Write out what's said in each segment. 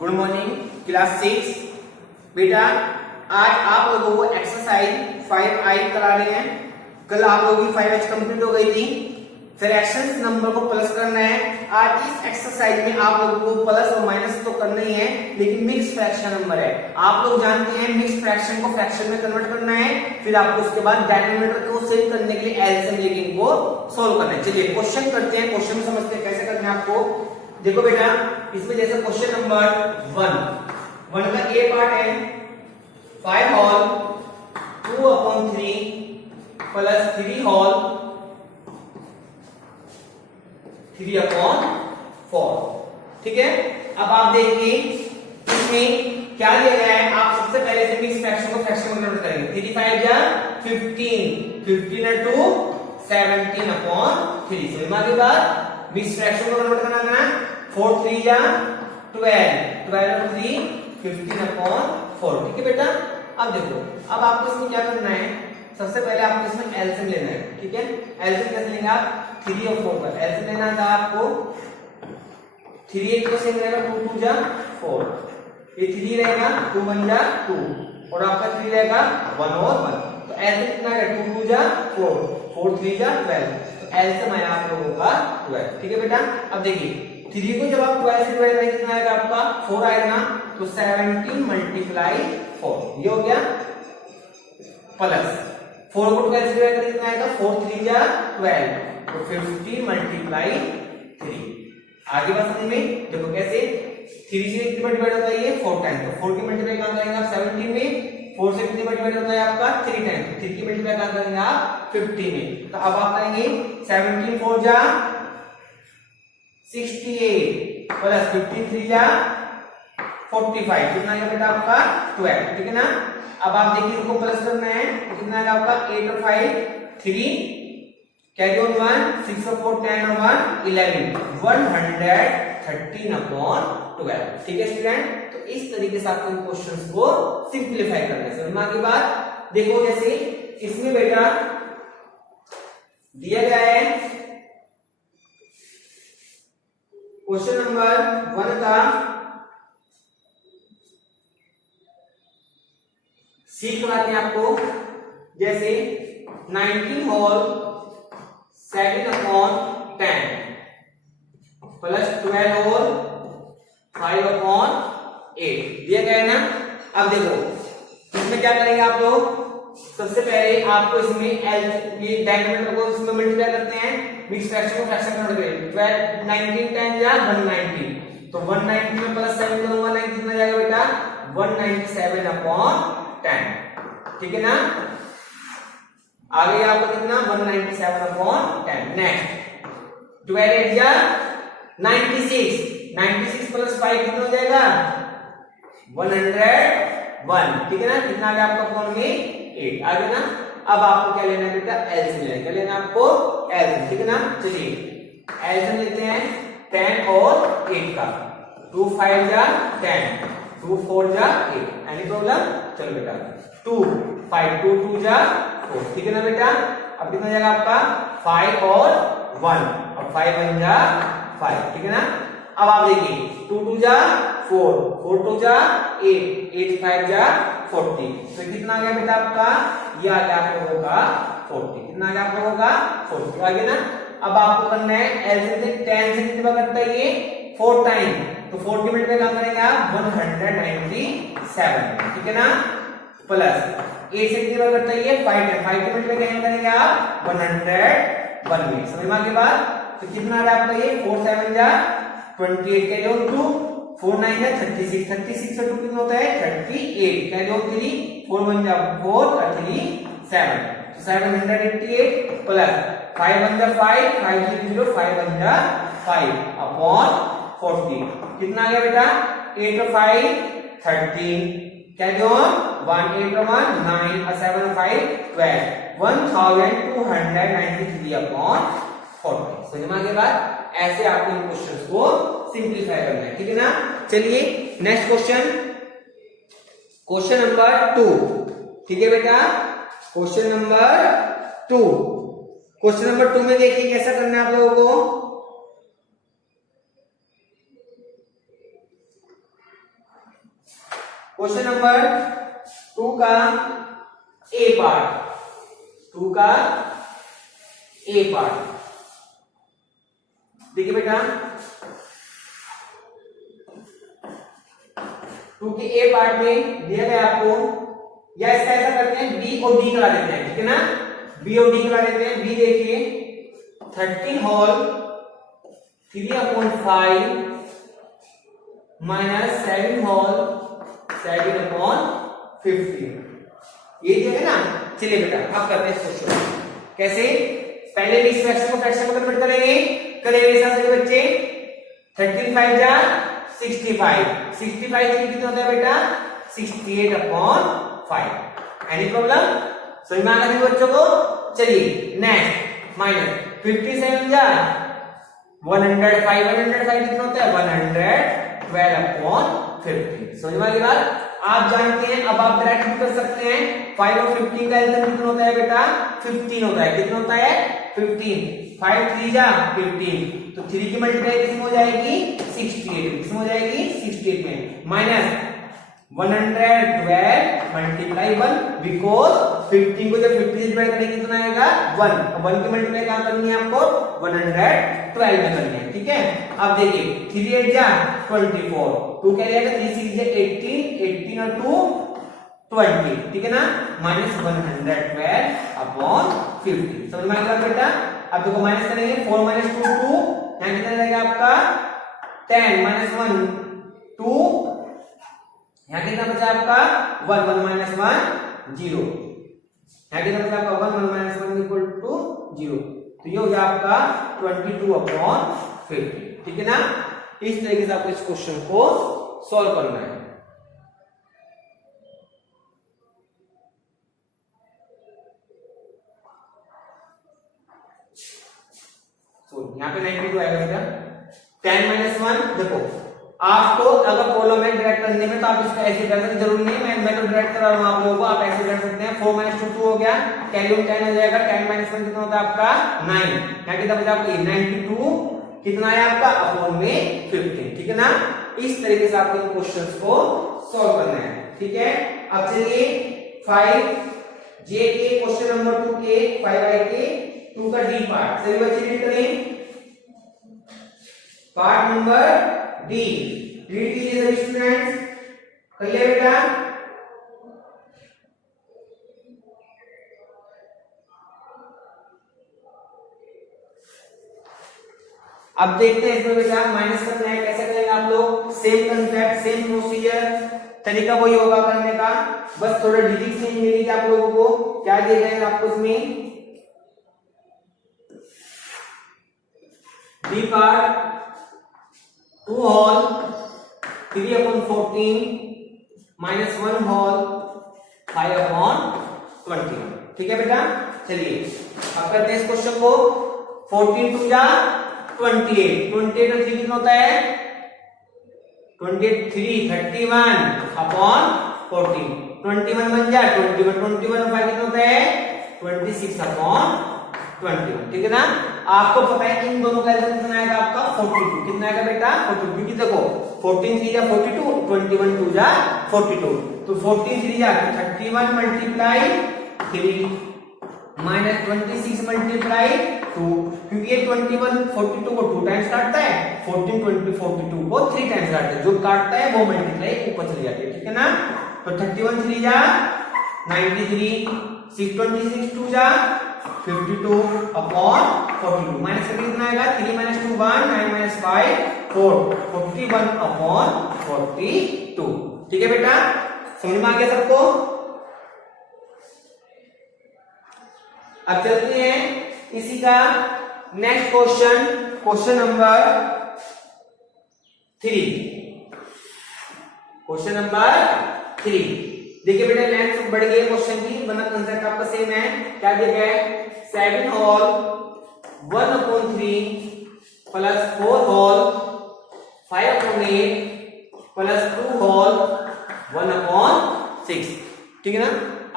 Good morning class 6। बेटा आज आप लोगों को एक्सरसाइज 5i करा रहे हैं। कल आप लोगों की 5h कंप्लीट हो गई थी। फ्रैक्शंस नंबर को प्लस करना है। आज इस एक्सरसाइज में आप लोगों को प्लस और माइनस तो करना ही है, लेकिन मिक्स फ्रैक्शन नंबर है। आप लोग जानते हैं मिक्स फ्रैक्शन को फ्रैक्शन में कन्वर्ट करना है, फिर आपको उसके बाद डिनोमिनेटर को सेव करने के लिए एलसीएम लेके इनको सोल्व करना है। चलिए क्वेश्चन करते हैं, क्वेश्चन समझते हैं कैसे करना है आपको। देखो बेटा, इसमें जैसे क्वेश्चन नंबर 1 का ए पार्ट है 5 होल 2/3 प्लस 3 होल 3/4। ठीक है, अब आप देखिए इसमें क्या दिया गया है। आप सबसे पहले से मिक्स फ्रैक्शन को फ्रैक्शन में कन्वर्ट करेंगे। 3 5 जा 15 15 2 17/3। समझ के बाद मिक्स फ्रैक्शन को कन्वर्ट करना है। 4 3 जा 12 12 3 15/4। ठीक है बेटा, अब देखो, अब आपको इसमें क्या करना है। सबसे पहले आपको इसमें एलसीएम लेना है। ठीक है, एलसीएम कैसे लेंगे आप, 3 और 4 का एलसीएम लेना था आपको। 3 एक तो सेम रहेगा 2 2 जा 4, ये 3 रहेगा 2 1 जा 2 और आपका 3 रहेगा 1 और 1। तो एलसीएम कितना है, 2 2 जा 4 4 3 जा 12। तो एलसीएम आया आप लोगों का 12। ठीक है बेटा, अब देखिए 3 को जब आप 12 से डिवाइड करेंगे कितना आएगा आपका 4 आएगा ना, तो 17 मल्टीप्लाई 4 ये हो गया, प्लस 4 को 12 से डिवाइड करेंगे कितना आएगा 4 3 जा 12, तो 50 मल्टीप्लाई 3। आगे बात समझ में, देखो कैसे 3 से कितनी बार डिवाइड होता है ये 4 टाइम, तो 4 की मल्टीप्लाई कहां करेंगे आप 17 में। 4 से कितनी बार डिवाइड होता है आपका 3 टाइम, 3 की मल्टीप्लाई कहां करेंगे आप 50 में। तो अब आप करेंगे 17 4 जा 68 प्लस 53 जा 45, कितना आएगा बेटा आपका 12। ठीक है ना, अब आप देखिए इनको प्लस करना है तो कितना आएगा आपका 8 और 5 3 कैरी ऑन 1 6 और 4 10 और 1 11 113/12। ठीक है स्टूडेंट, तो इस तरीके से आपको इन क्वेश्चंस को सिंपलीफाई करना है। समझ के बाद देखो जैसे इसमें बेटा दिया गया है क्वेश्चन नंबर 1 का सी कराते हैं आपको। जैसे 19 होल 7/10 प्लस 12 होल 5/8 दिया गया है ना। अब देखो इसमें क्या करेंगे आप लोग, सबसे पहले आपको इसमें ये डिनोमिनेटर को इसमें मल्टीप्लाई करते हैं, मिक्स फ्रैक्शन को फ्रैक्शन में कन्वर्ट करेंगे। 12 19 10 जा 190, तो 190 में प्लस 7 करूंगा 190 कितना जाएगा बेटा 197/10। ठीक है ना, आ गया आपका कितना 197/10। नेक्स्ट 12 8 जा 96 96 प्लस 5 कितना हो जाएगा 101। ठीक है ना, कितना आ गया आपका फॉर्म में 8 आ गया ना। अब आपको क्या लेना है बेटा एलसीएम लेना है। क्या लेना है आपको एलसीएम। ठीक है ना, चलिए एलसीएम लेते हैं 10 और 8 का। 2 5 जा 10 2 4 जा 8। एनी प्रॉब्लम, चलो बेटा 2 5 2 2 जा 4। ठीक है ना बेटा, अब कितना जाएगा आपका 5 और 1 और 5 1 जा 5। ठीक है ना, अब आप देखिए 2 2 जा 4 4 2 जा 8 8 5 जा 40। तो कितना आ गया बेटा आपका, ये आ गया आप लोगों का 40। कितना आ गया आप लोगों का 40 आ गया ना। अब आपको करना है एलसीएम से 10 से कितनी बार करता है ये 4 टाइम, तो 4 की मल्टीप्लाई कहां करेंगे आप 197। ठीक है ना, प्लस 8 से कितनी बार करता है ये 5 टाइम, 5 की मल्टीप्लाई कहां करेंगे आप 101 में। समझ में आ गई बात, तो कितना आ रहा है आपका ये 4 7 जा 28 कैरी ऑन 2 4 9 जा 36 36 से 2 कितना होता है 38 कैरी ऑन 3 4 1 जा 4 और 3 7, तो 788 प्लस 5 1 जा 5 5 0 5 1 जा 5/40। कितना आ गया बेटा 8 और 5 13 कैरी ऑन 1 8 और 1 9 और 7 5 12 1293/40। समझ में आ गया बात। ऐसे आपको इन क्वेश्चंस को सिंपलीफाई करना है। ठीक है ना, चलिए नेक्स्ट क्वेश्चन, क्वेश्चन नंबर 2। ठीक है बेटा, क्वेश्चन नंबर 2। क्वेश्चन नंबर 2 में देखिए कैसा करना है आप लोगों को। क्वेश्चन नंबर 2 का ए पार्ट, 2 का ए पार्ट देखिए बेटा, 2 के ए पार्ट में दिया गया आपको, या इसका ऐसा करते हैं बी और डी करा देते हैं, ठीक है ना, बी और डी करा देते हैं। बी देखिए 13 होल 3/5 माइनस 7 होल 7/15, ये जो है ना। चलिए बेटा अब करते हैं क्वेश्चन, कैसे, पहले भी इस फ्रैक्शन को फ्रैक्शन में कन्वर्ट करेंगे सारे बच्चे। 13 5 जा 65, 65 से कितना होता है बेटा 68/5। एनी प्रॉब्लम, समझ में आ गया बच्चों को। चलिए नेक्स्ट, माइनस 57 जा 105, 105 कितना होता है 112/50। समझ में आ गई बात। आप जानते हैं, अब आप डायरेक्ट भी कर सकते हैं, 5 और 15 का आंसर कितना होता है बेटा 15 होता है। कितना होता है 15, 5 3 जा 15, तो 3 की मल्टीप्लाई किसमें हो जाएगी 68, किसमें हो जाएगी 68 में, माइनस 112 मल्टीप्लाई 1, बिकॉज 15 को जब 50 से डिवाइड करेंगे कितना आएगा 1, और 1 की मल्टीप्लाई कहां करनी है आपको 112 में करनी है, ठीक है। अब देखिए 3 8 जा 24, 2 क्या रहेगा 3 6 जा 18, 18 और 2 20, ठीक है ना, माइनस 112/50। समझ में आ गया बेटा। अब देखो माइनस करेंगे, 4 - 2 2, यहां कितना रहेगा आपका 10 - 1 2, यहां कितना बचा आपका 1 1 - 1 0, यहां कितना बचा आपका 1 1 - 1 = 0, तो ये हो गया आपका 22/50, ठीक है ना। इस तरीके से आपको इस क्वेश्चन को सॉल्व करना है। यहाँ पे 92 आएगा बेटा। 10 - 1 देखो, आपको अगर कॉलम में डायरेक्ट करने में तो आप इसको ऐसे कर सकते, जरूरी नहीं मैं तो डायरेक्ट करा रहा हूं आप लोगों को, आप ऐसे कर सकते हैं। 4 - 2 2 हो गया, कैरी 10 हो जाएगा, 10 - 1 कितना होता है आपका 9, यहाँ कितना बचा आपका 92 कितना है आपका अपॉन में 15, ठीक है ना। इस तरीके से आपको इन क्वेश्चंस को सॉल्व करना है, ठीक है। अब चलिए 5 जे के क्वेश्चन नंबर 2 के 5i के 2 का डी पार्ट, सभी बच्चे रीड करें। पार्ट नंबर डी रीड कीजिए सभी स्टूडेंट्स, कर लिया बेटा। अब देखते हैं इसमें बेटा माइनस करना है, कैसे करेंगे आप लोग, सेम कंसेप्ट सेम प्रोसीजर, तरीका वही होगा करने का, बस थोड़ा डिजिट चेंज मिलेगी आप लोगों को। क्या दिया जाएगा आपको इसमें, D part 2 whole 3/14 minus 1 whole 5/21, ठीक है बेटा। चलिए अब करते हैं इस क्वेश्चन को। 14 2 जा 28, 28 और 3 कितना होता है 23, 31/14, 21 बन जा 21, 21 और 5 कितना होता है 26/21, ठीक है ना। आपको पता है इन दोनों का आंसर कितना आएगा आपका 42, कितना आएगा बेटा 42, क्योंकि देखो 14 3 जा 42, 21 2 जा 42, तो 14 3 जा 31 मल्टीप्लाई 3 माइनस 26 मल्टीप्लाई 2, क्योंकि ये 21 42 को 2 टाइम्स काटता है, 14 20 42 को 3 टाइम्स काटता है, जो काटता है वो मल्टीप्लाई ऊपर चली जाती है, ठीक है ना। तो 31 3 जा 93, 626 2 जा 52/42, माइनस करके कितना आएगा 3 - 2 1, 9 - 5 4, 41/42, ठीक है बेटा। समझ में आ गया सबको। अब चलते हैं इसी का next question, question number 3, question number 3। देखिए बेटा लेंथ बढ़ गई क्वेश्चन की, वरना कंसेप्ट आपका सेम है। क्या दिया गया है 7 whole 1/3 plus 4 whole 5/8 plus 2 whole 1/6, ठीक है ना।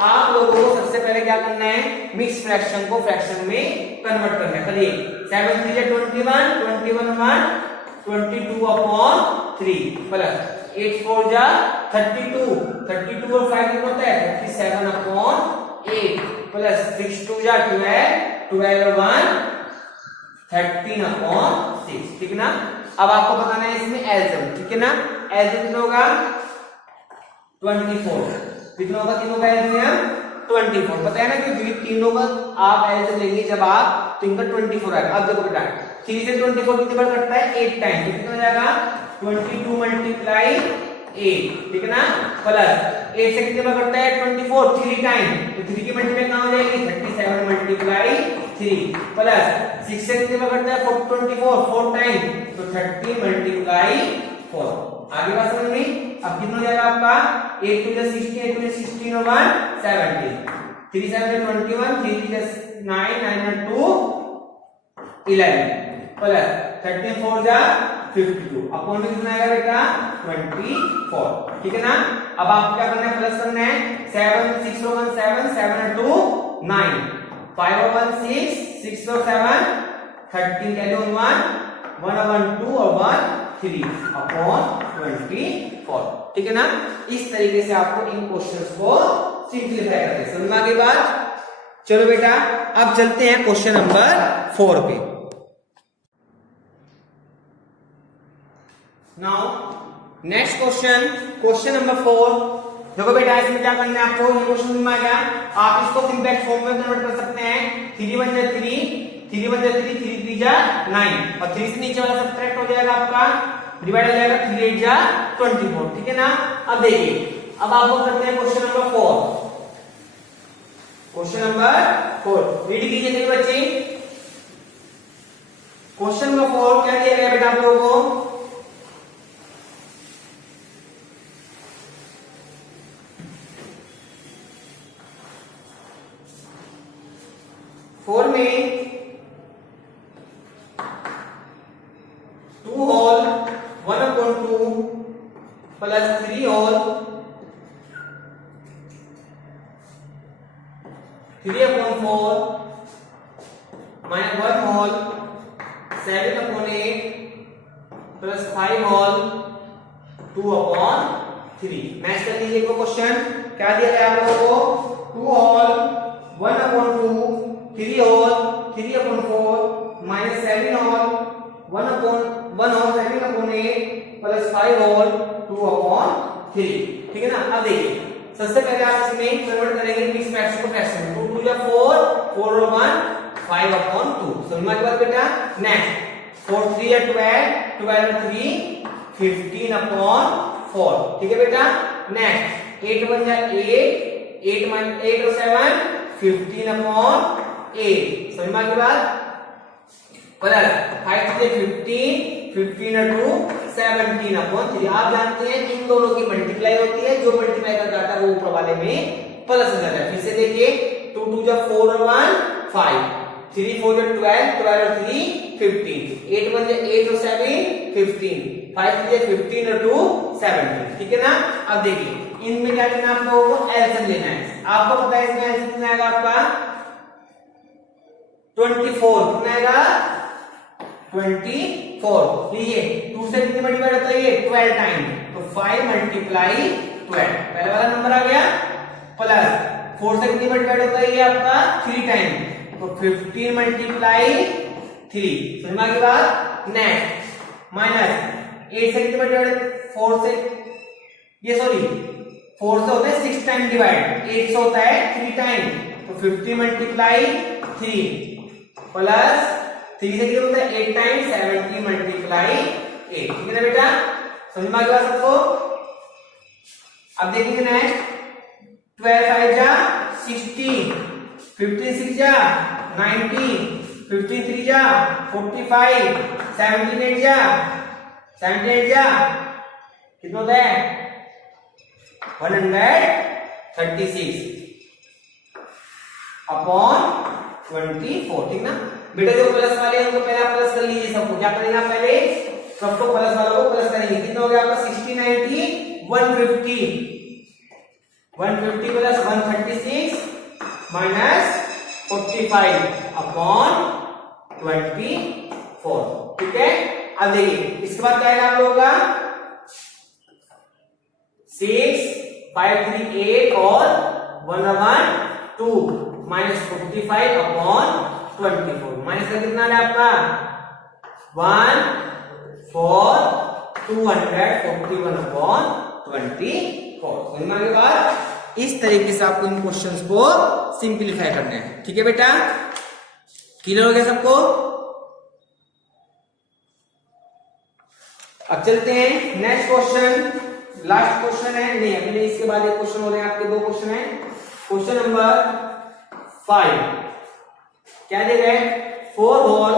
आप लोगों को सबसे पहले क्या करना है, मिक्स फ्रैक्शन को फ्रैक्शन में कन्वर्ट करना है। करिए 7 3 21, 21 1 22/3 प्लस 8 4 जा 32, 32 और 5 कितना होता है 37 अपॉन 8 प्लस 6 2 जा 12, 12 और 1 13 अपॉन 6, ठीक है ना। अब आपको बताना है इसमें एलसीएम, ठीक है ना। एलसीएम कितना होगा 24, कितना होगा तीनों का एलसीएम 24, पता है ना कि तीनों का आप एलसीएम लेंगे जब आप तो इनका 24 आएगा। अब देखो बेटा 3 से 24 कितनी बार कटता है 8 टाइम, तो कितना हो जाएगा 22 मल्टीप्लाई 8, ठीक है ना, प्लस 8 से कितनी बार कटता है 24 3 टाइम, तो 3 की मल्टीप्लाई कहां हो जाएगी 37 मल्टीप्लाई 3, प्लस 6 से कितनी बार कटता है 24 4 टाइम, तो 30 मल्टीप्लाई 4। आगे बात समझ में। अब कितना हो जाएगा आपका 8 to 16, 8 to 16 और 1 17, 3 7 21, 3 3 9 9 2 11 प्लस 13 4 जा 52 अपॉन में कितना आएगा बेटा 24, ठीक है ना। अब आपको क्या करना है प्लस करना है 7 6 और 1 7 7 और 2 9 5 और 1 6 6 और 7 13 कैरी ऑन 1 1 और 1 2 और 1 3 अपॉन 24, ठीक है ना। इस तरीके से आपको इन क्वेश्चंस को सिंपलीफाई करते हैं। समझ में आ गई बात। चलो बेटा अब चलते हैं क्वेश्चन नंबर 4 पे। Now next question, question number 4। देखो बेटा इसमें क्या करना है आपको, ये क्वेश्चन में आ गया, आप इसको सिंपैक्ट फॉर्म में कन्वर्ट कर सकते हैं। 3 1 जा 3, 3 1 जा 3, 3 3 जा 9 और 3 से नीचे वाला सब्ट्रैक्ट हो जाएगा आपका, डिवाइड हो जाएगा 3 8 जा 24, ठीक है ना। अब देखिए अब आपको करते हैं question number 4। Question number 4 read कीजिए मेरे बच्चे। क्वेश्चन नंबर 4 क्या दिया गया बेटा आप लोगों को, फोर में 2 whole 1/2 plus 3 whole 3/4 minus 1 whole 7/8 plus 5 whole 2/3। Match कर लीजिए क्वेश्चन। क्या दिया गया आप लोगों को 2 whole 1/2 3 whole 3/4 minus 7 whole 1 whole 7/8 plus 5 whole 2/3, ठीक है ना। अब देखिए सबसे पहले आप इसमें कन्वर्ट करेंगे मिक्स फ्रैक्शन को फ्रैक्शन में। 2 2 जा 4 4 और 1 5/2। समझ में बात बेटा। नेक्स्ट 4 3 या 12 12 और 3 15/4, ठीक है बेटा। नेक्स्ट 8 1 जा 8 8 और 7 15/8, समझ में आ गई बात। प्लस 5 3 15 15 और 2 17/3। आप जानते हैं इन दोनों की मल्टीप्लाई होती है, जो मल्टीप्लाई कर जाता है वो ऊपर वाले में प्लस हो जाता है। फिर से देखिए 2 2 जा 4 और 1 5 3 4 जा 12 12 और 3 15 8 1 जा 8 और 7 15 5 3 जा 15 और 2 17, ठीक है ना। अब देखिए इनमें क्या लेना आप लोगों को एलसीएम लेना है। आपको पता है इसमें एलसीएम कितना आएगा आपका 24, कितना आएगा 24। लीजिए 2 से कितनी मल्टीप्लाई होता है ये 12 टाइम, तो 5 मल्टीप्लाई 12 पहले वाला नंबर आ गया। प्लस 4 से कितनी मल्टीप्लाई होता है ये आपका 3 टाइम, तो 15 मल्टीप्लाई 3, समझ में आ गई बात। नेक्स्ट माइनस 8 से कितनी मल्टीप्लाई 4 से ये सॉरी 4 से होता है 6 टाइम डिवाइड, 8 से होता है 3 टाइम, तो 15 मल्टीप्लाई 3 प्लस 3 से कितना होता है 8 टाइम 70 मल्टीप्लाई 8, ठीक है ना बेटा। समझ में आ गया सबको। अब देखेंगे नेक्स्ट 12 5 जा 16 15 6 जा 90 15 3 जा 45 17 8 जा 78 जा कितना होता है 136 अपॉन 24, ठीक ना बेटा। जो प्लस वाले हैं उनको पहले आप प्लस कर लीजिए सबको। क्या करेंगे आप पहले सबको प्लस वालों को प्लस करेंगे। कितना हो गया आपका 60 90 150 150 प्लस 136 माइनस 45 अपॉन 24, ठीक है। अब देखिए इसके बाद क्या आएगा आप लोगों का 6, 5 3 8 और 1/2 माइनस 45 अपॉन 24 माइनस का कितना है आपका 1 4 241 अपॉन 24। समझ के बाद इस तरीके से आपको इन क्वेश्चंस को सिंप्लीफाई करना है। ठीक है बेटा, क्लियर हो गया सबको? अब चलते हैं नेक्स्ट क्वेश्चन, लास्ट क्वेश्चन है, नहीं अभी इसके बाद एक क्वेश्चन हो रहे हैं आपके, दो क्वेश्चन है। क्वेश्चन नंबर 5 क्या दे रहे हैं 4 whole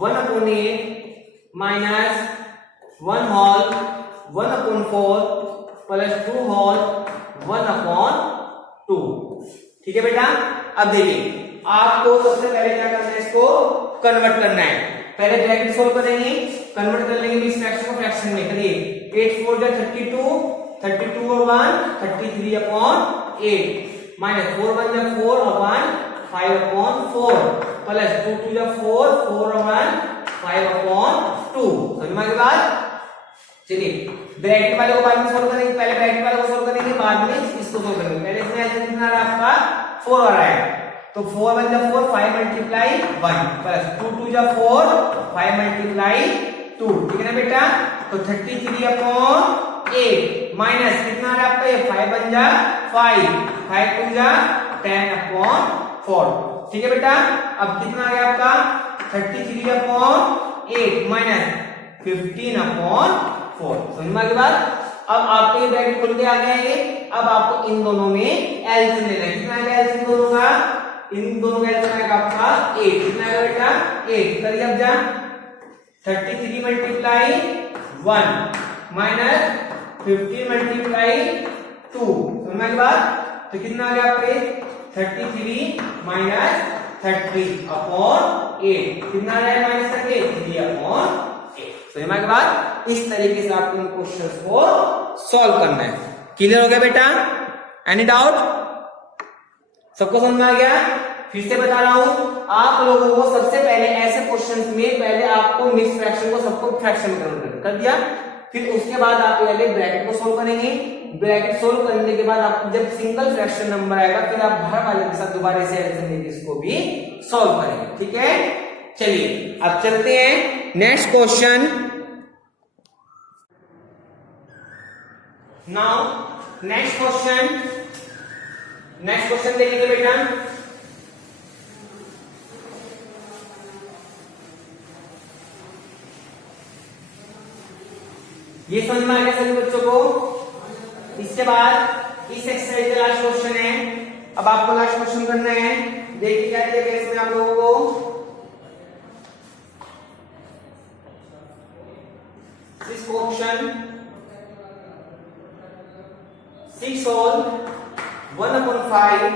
1/8 minus 1 whole 1/4 plus 2 whole 1/2। ठीक है बेटा, अब देखिए आपको सबसे पहले क्या करना है, इसको कन्वर्ट करना है। पहले ब्रैकेट सोल्व करेंगे, कन्वर्ट कर लेंगे इस फ्रैक्शन को फ्रैक्शन में। करिए 8 4 जा 32 32 और 1 33 अपॉन 8 माइनस 4 1 जा 4 अपॉन 5 अपॉन 4 प्लस 2 2 जा 4 4 अपॉन 5 अपॉन 2। समझ में आ गई बात? चलिए ब्रैकेट वाले को बाद में सोल्व करेंगे, पहले ब्रैकेट वाले को सोल्व करेंगे, बाद में इसको सोल्व करेंगे। पहले इसमें ऐसे कितना आ रहा है आपका 4 आ रहा है, तो 4 1 जा 4 5 मल्टीप्लाई 1 प्लस 2 2 जा 4 5 मल्टीप्लाई 2। ठीक है ना बेटा, तो 33 अपॉन 8 माइनस कितना आ रहा है आपका ये 5 1 जा 5 5 2 जा 10 अपॉन 4। ठीक है बेटा, अब कितना आ गया आपका 33 अपॉन 8 माइनस 15 अपॉन 4। समझ में आ गई बात? अब आपको ये ब्रैकेट खुल के आ गया ये, अब आपको इन दोनों में एलसीएम लेना है। कितना आएगा एलसीएम दोनों का, इन दोनों का एलसीएम आएगा आपका 8। कितना आएगा बेटा 8, करिए अब जा 33 मल्टीप्लाई 1 माइनस 15 मल्टीप्लाई 2। समझ में आ गई बात? तो कितना आ गया आपके 33 माइनस 30 अपॉन 8। कितना आ रहा है माइनस करके 3 अपॉन 8। समझ में आ गई बात? इस तरीके से आपको इन क्वेश्चंस को सॉल्व करना है। क्लियर हो गया बेटा? Any doubt? सबको समझ में आ गया? फिर से बता रहा हूं, आप लोगों को सबसे पहले ऐसे क्वेश्चंस में पहले आपको मिक्स फ्रैक्शन को सबको फ्रैक्शन में कन्वर्ट कर दिया, फिर उसके बाद आप पहले ब्रैकेट को सोल्व करेंगे। ब्रैकेट सोल्व करने के बाद आपको जब सिंगल फ्रैक्शन नंबर आएगा, फिर आप बाहर वाले के साथ दोबारा से एडिशन लेके इसको भी सॉल्व करेंगे। ठीक है, चलिए अब चलते हैं next question. Now next question देखेंगे बेटा। ये समझ में आ गया सभी बच्चों को? इसके बाद इस एक्सरसाइज का लास्ट क्वेश्चन है। अब आपको लास्ट क्वेश्चन करना है। देखिए क्या दिया गया इसमें आप लोगों को, this question 6 whole 1/5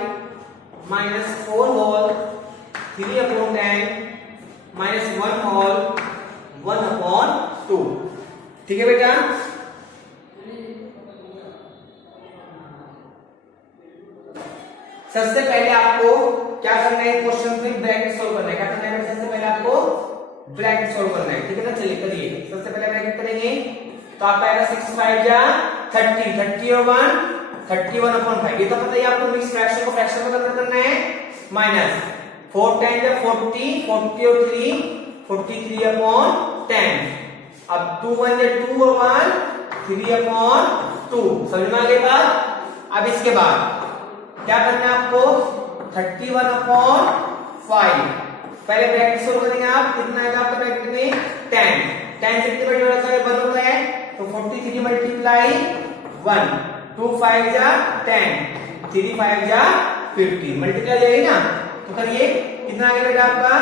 minus 4 whole 3/10 minus 1 whole 1/2। ठीक है बेटा, सबसे पहले आपको क्या करना है, क्वेश्चन में ब्रैकेट सोल्व करना है। क्या करना है, सबसे पहले आपको ब्रैकेट सोल्व करना है। ठीक है ना, चलिए करिए। सबसे पहले ब्रैकेट करेंगे तो आपका आएगा 6 5 जा 30 30 और 1 31/5। ये तो पता ही आपको मिक्स फ्रैक्शन को फ्रैक्शन में कन्वर्ट करना है। माइनस 4 10 जा 40 40 और 3 43/10। अब 2 1 जा 2 और 1 3/2। समझ में आ गई बात? अब इसके बाद क्या करना है आपको 31/5। पहले ब्रैकेट सोल्व करेंगे आप, कितना आएगा आपका ब्रैकेट में 10 10 से कितने बड़ा होता है 1 होता है, तो 43 मल्टीप्लाई 1 2 5 जा 10 3 5 जा 50 मल्टीप्लाई जाएगी ना, तो करिए कितना आ गया बेटा आपका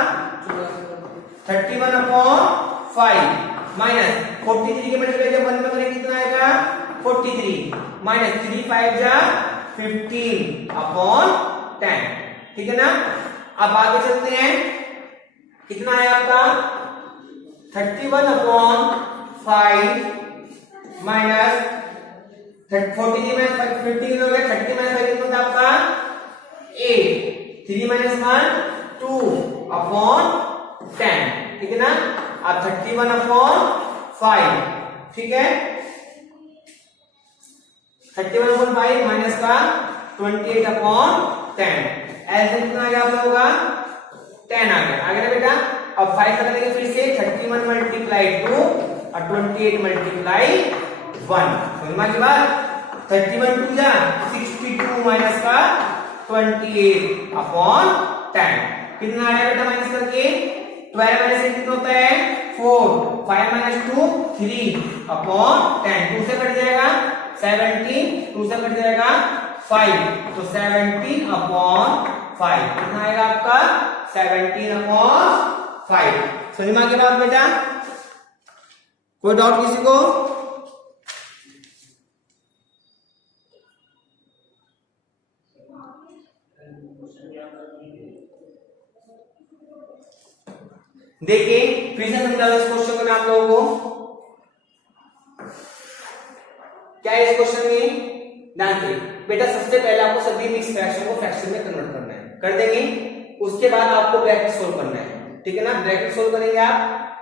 31/5 माइनस 43 के मल्टीप्लाई जब 1 में करेंगे कितना आएगा 43 माइनस 3 5 जा 15/10। ठीक है ना, अब आगे चलते हैं। कितना है आपका 31/5 माइनस 43 में 50 हो गया 30 माइनस 5 कितना था आपका 8 3 माइनस 1 2/10। ठीक है ना, अब 31/5। ठीक है, 31/5 माइनस का 28/10 ऐसे कितना आ गया आप लोगों का 10 आ गया ना बेटा। अब 5 लगा देंगे फिर से 31 मल्टीप्लाई 2 और 28 मल्टीप्लाई 1 समझ की बात। 31 2 जा 62 माइनस का 28/10 कितना आया बेटा माइनस करके 12 माइनस कितना होता है 4 5 माइनस 2 3/10 2 से कट जाएगा 17 2 से कट जाएगा 5 तो 17/5 कितना आएगा आपका 17/5 समझ में आ गई बात बेटा। कोई डाउट किसी को। देखिए फिर से समझा दो इस क्वेश्चन को मैं आप लोगों को। क्या है इस क्वेश्चन में ध्यान से बेटा। सबसे पहले आपको सभी मिक्स फ्रैक्शन को फ्रैक्शन में कन्वर्ट करना है, कर देंगे। उसके बाद आपको ब्रैकेट सोल्व करना है, ठीक है ना। ब्रैकेट सोल्व करेंगे आप,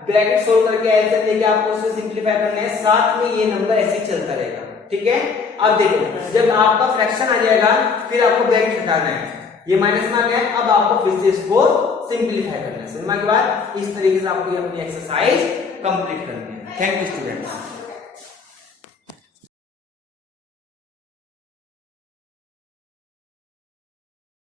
ब्रैकेट सोल्व करके आंसर लेके आपको उसको सिंपलीफाई करना है, साथ में ये नंबर ऐसे ही चलता रहेगा, ठीक है। अब देखो जब आपका फ्रैक्शन आ जाएगा फिर आपको ब्रैकेट हटाना है, ये माइनस में आ गया। अब आपको फिर से इसको सिंपलीफाई करना है, समझ में आ गई बात। इस तरीके से आपको ये अपनी एक्सरसाइज कंप्लीट करनी है। Thank you students.